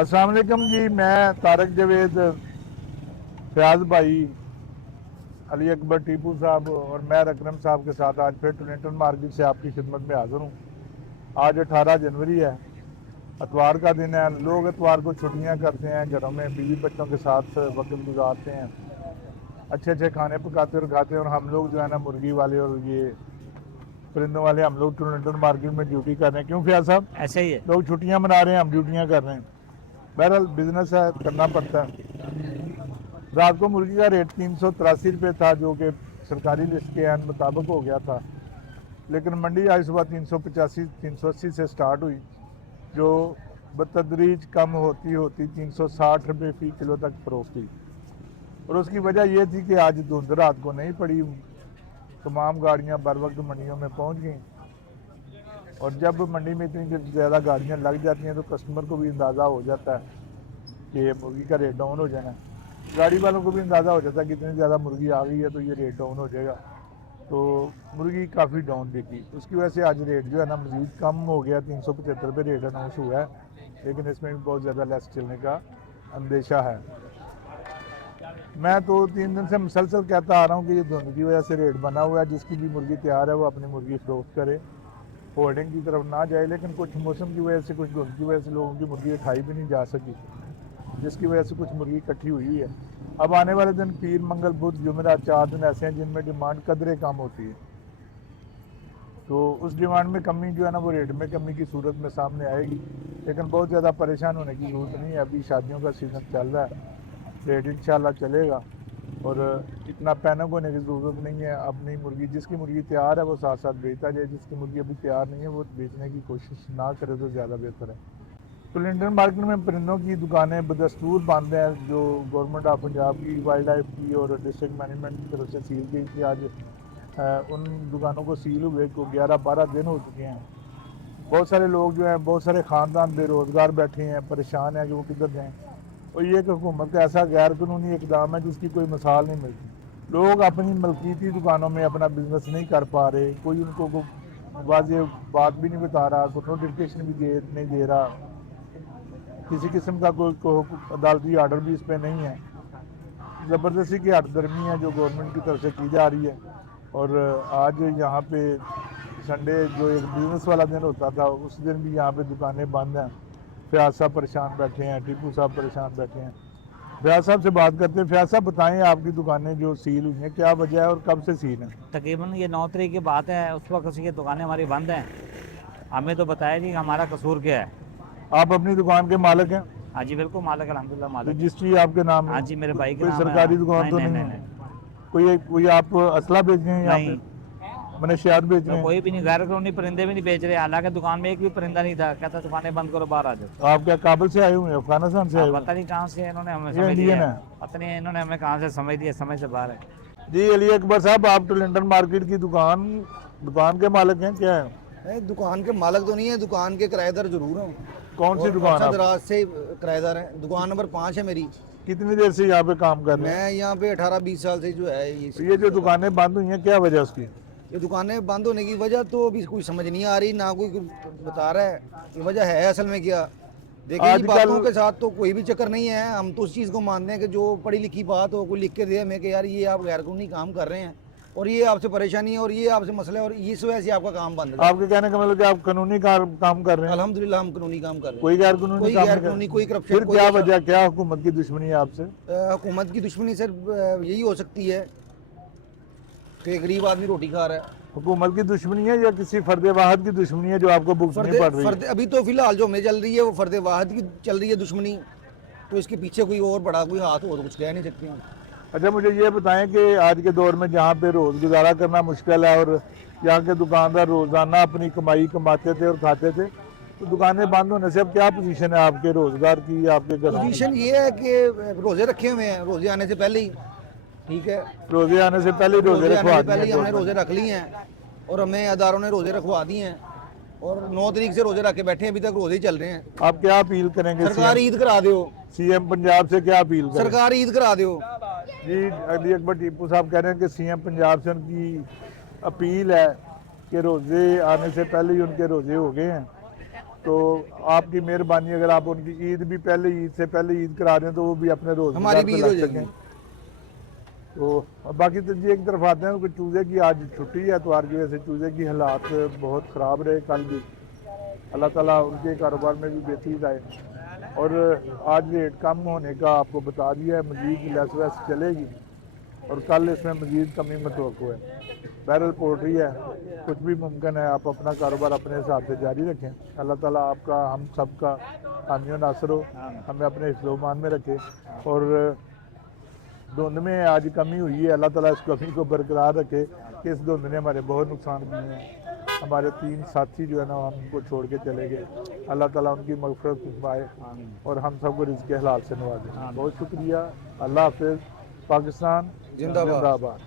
अस्सलाम वालेकुम जी। मैं तारक जवेद, फयाज भाई, अली अकबर टीपू साहब और मैं अकरम साहब के साथ आज फिर टोरंटो मार्केट से आपकी खिदमत में हाजिर हूँ। आज 18 जनवरी है, इतवार का दिन है। लोग इतवार को छुट्टियाँ करते हैं, घरों में बीवी बच्चों के साथ वक्त गुजारते हैं, अच्छे अच्छे खाने पकाते और खाते हैं। और हम लोग जो है ना, मुर्गी वाले और ये परिंदों वाले, हम लोग टोरंटो मार्केट में ड्यूटी कर रहे हैं। क्यों फयाज साहब? ऐसे ही है। लोग छुट्टियाँ मना रहे हैं, हम ड्यूटियाँ कर रहे हैं। बहरहाल बिजनेस है, करना पड़ता है। रात को मुर्गी का रेट 383 रुपये था, जो कि सरकारी लिस्ट के एन मुताबिक हो गया था। लेकिन मंडी आज सुबह 385 380 से स्टार्ट हुई, जो बतदरीज कम होती होती 360 रुपये फ़ी किलो तक फरोख्त हुई। और उसकी वजह यह थी कि आज धुंध रात को नहीं पड़ी, तमाम गाड़ियाँ बर वक्त मंडियों में पहुँच गई। और जब मंडी में इतनी ज़्यादा गाड़ियाँ लग जाती हैं तो कस्टमर को भी अंदाज़ा हो जाता है कि मुर्गी का रेट डाउन हो जाना है। गाड़ी वालों को भी अंदाज़ा हो जाता है कि इतनी ज़्यादा मुर्गी आ गई है तो ये रेट डाउन हो जाएगा। तो मुर्गी काफ़ी डाउन बिकी, उसकी वजह से आज रेट जो है ना मज़ीद कम हो गया। 375 रुपये रेट अनाउंस हुआ है, लेकिन इसमें भी बहुत ज़्यादा लेस चलने का अंदेशा है। मैं तो 3 दिन से मुसलसल कहता आ रहा हूँ कि ये धुंध की वजह से रेट बना हुआ है। जिसकी भी मुर्गी तैयार है वो अपनी मुर्गी फरोख्त करे, होल्डिंग की तरफ ना जाए। लेकिन कुछ मौसम की वजह से, कुछ धुंध की वजह से लोगों की मुर्गी खाई भी नहीं जा सकी, जिसकी वजह से कुछ मुर्गी इकट्ठी हुई है। अब आने वाले दिन पीर, मंगल, बुध, जुमेरात 4 दिन ऐसे हैं जिनमें डिमांड कदरे कम होती है। तो उस डिमांड में कमी जो है ना, वो रेट में कमी की सूरत में सामने आएगी। लेकिन बहुत ज़्यादा परेशान होने की ज़रूरत नहीं है, अभी शादियों का सीज़न चल रहा है, रेट इंशाल्लाह चलेगा। और इतना पैनिक होने की ज़रूरत नहीं है। अपनी मुर्गी, जिसकी मुर्गी तैयार है वो साथ साथ बेचता जाए, जिसकी मुर्गी अभी तैयार नहीं है वो बेचने की कोशिश ना करे तो ज़्यादा बेहतर है। तो टोरंटो मार्केट में परिंदों की दुकानें बदस्तूर बंद हैं, जो गवर्नमेंट ऑफ पंजाब की, वाइल्ड लाइफ की और डिस्ट्रिक्ट मैनेजमेंट की तरफ से सील गई थी। आज उन दुकानों को सील हुए को 11-12 दिन हो चुके हैं। बहुत सारे लोग जो हैं, बहुत सारे ख़ानदान बेरोज़गार बैठे हैं, परेशान हैं कि वो किधर जाएँ। और ये कि हुकूमत का ऐसा गैर कानूनी इकदाम है जिसकी कोई मिसाल नहीं मिलती। लोग अपनी मलकीती दुकानों में अपना बिजनेस नहीं कर पा रहे, कोई उनको वाज़ेह बात भी नहीं बता रहा, कोई नोटिफिकेशन भी नहीं दे रहा, किसी किस्म का कोई अदालती आर्डर भी इस पर नहीं है। ज़बरदस्ती की हटदर्मी है जो गवर्नमेंट की तरफ से की जा रही है। और आज यहाँ पे संडे जो एक बिज़नेस वाला दिन होता था, उस दिन भी यहाँ पे दुकानें बंद हैं। फयाज साहब परेशान बैठे हैं, टीपू साहब परेशान बैठे हैं। फयाज साहब से बात करते हैं। फयाज साहब बताएं, आपकी दुकानें जो सील हुई हैं क्या वजह है और कब से सील हैं? तकरीबन ये 9 तारीख की बात है, उस वक्त से ये दुकानें हमारी बंद हैं। हमें तो बताया नहीं हमारा कसूर क्या है। आप अपनी दुकान के मालिक हैं? हाँ जी बिल्कुल मालिक, अल्हम्दुलिल्लाह मालिक। रजिस्ट्री आपके नाम है? हाँ जी मेरे भाई के कोई नाम है। सरकारी दुकान तो नहीं है? कोई आप असला बेच रहे हैं यहाँ पे, मनशियात बेच रहे हैं? कोई भी नहीं, गैर कानूनी परिंदे भी नहीं बेच रहे। हालांकि दुकान में एक भी परिंदा नहीं था। कहता दुकानें बंद करो, बाहर आ जाओ। आप क्या काबुल से आए हुए हैं, अफगानिस्तान से आए हुए हैं? पता नहीं कहाँ से इन्होंने हमें ये समझ इंडियन दिया, है? पता नहीं इन्होंने हमें कहाँ से समझ दिया, समझ से बाहर है। जी अली अकबर साहब, आप टोरंटो मार्केट की दुकान के मालिक हैं क्या है? नहीं, दुकान के मालिक तो नहीं है, दुकान के किराएदार जरूर हूँ। कौन सी दुकान है? दराज से किराएदार है। दुकान नंबर 5 है मेरी। कितनी देर से यहाँ पे काम कर रहे हैं? मैं यहाँ पे 18-20 साल से जो है तो ये जो दुकानें बंद हुई हैं क्या वजह उसकी? ये दुकानें बंद होने की वजह तो अभी कोई समझ नहीं आ रही, ना कोई बता रहा है ये वजह है असल में क्या। देखिए बातों के साथ तो कोई भी चक्कर नहीं है। हम तो उस चीज़ को मानते हैं कि जो पढ़ी लिखी बात हो, कोई लिख के दे हमें कि यार ये आप गैर कानूनी काम कर रहे हैं और ये आपसे परेशानी है और ये आपसे मसला है और इस वजह से आपका काम बंद है। आपके कहने का मतलब कि आप कानूनी काम कर रहे हैं? अल्हम्दुलिल्लाह हम कानूनी काम कर रहे हैं। कोई गैर कानूनी कोई काम गैर नहीं कर कानूनी, रहे? कोई करप्शन। फिर क्या वजह, क्या हुकूमत की दुश्मनी है आपसे? हुकूमत की दुश्मनी सर यही हो सकती है कि गरीब आदमी रोटी खा रहा है। हुकूमत की दुश्मनी है या किसी फर्द वाहिद की दुश्मनी है जो आपको भुगतनी पड़ रही है? अभी तो फिलहाल जो हमें चल रही है वो फर्द वाहिद की चल रही है दुश्मनी, तो इसके पीछे कोई और बड़ा कोई हाथ हो तो कुछ कह नहीं सकते हैं। अच्छा मुझे ये बताएं कि आज के दौर में जहाँ पे रोज़ गुजारा करना मुश्किल है और यहाँ के दुकानदार रोज़ाना अपनी कमाई कमाते थे और खाते थे, तो दुकानें बंद होने से अब क्या पोजीशन है आपके रोज़गार की, आपके घर? पोजीशन ये है कि रोज़े रखे हुए हैं, रोज़े आने से पहले ही। ठीक है, रोज़े आने से पहले रोज़े रखवा दिए? पहले हमने रोज़े रख लिए हैं और हमें अदारों ने रोज़े रखवा दिए हैं और 9 तारीख से रोज़े रख के बैठे हैं, अभी तक रोज़े ही चल रहे हैं। आप क्या अपील करेंगे? सरकार ईद करा दो। सीएम पंजाब से क्या अपील करें? सरकार ईद करा दो। जी अली अकबर टीपू साहब कह रहे हैं कि सीएम पंजाब से उनकी अपील है कि रोज़े आने से पहले ही उनके रोज़े हो गए हैं तो आपकी मेहरबानी, अगर आप उनकी ईद भी पहले, ईद से पहले ईद करा रहे हैं तो वो भी अपने रोज हमारी भी ईद हो जाएगी। तो और बाकी तो जी एक तरफ आते हैं, कुछ चूज़े की आज छुट्टी है इतवार की वजह से, चूज़े की हालात बहुत ख़राब रहे कल भी। अल्लाह ताला उनके कारोबार में भी बेहतरी लाए। और आज रेट कम होने का आपको बता दिया है, मज़ीद लेस वेस चलेगी और कल इसमें मज़ीद कमी मतवक्को है। बहरहाल पोल्ट्री है, कुछ भी मुमकिन है, आप अपना कारोबार अपने हिसाब से जारी रखें। अल्लाह ताला आपका, हम सब का हामी और नासर हो, हमें अपने हिफ्ज़-ओ-मान में रखे। और धुंध में आज कमी हुई है, अल्लाह ताला इस कमी को बरकरार रखे कि इस धुंध ने हमारे बहुत नुकसान किए हैं। हमारे 3 साथी जो है ना हमको छोड़ के चले गए, अल्लाह ताला उनकी मग़फ़िरत फरमाए और हम सबको रिज़्क़ हलाल से नवाजे। बहुत शुक्रिया, अल्लाह हाफ़िज़। पाकिस्तान जिंदाबाद। जिंदाबाद।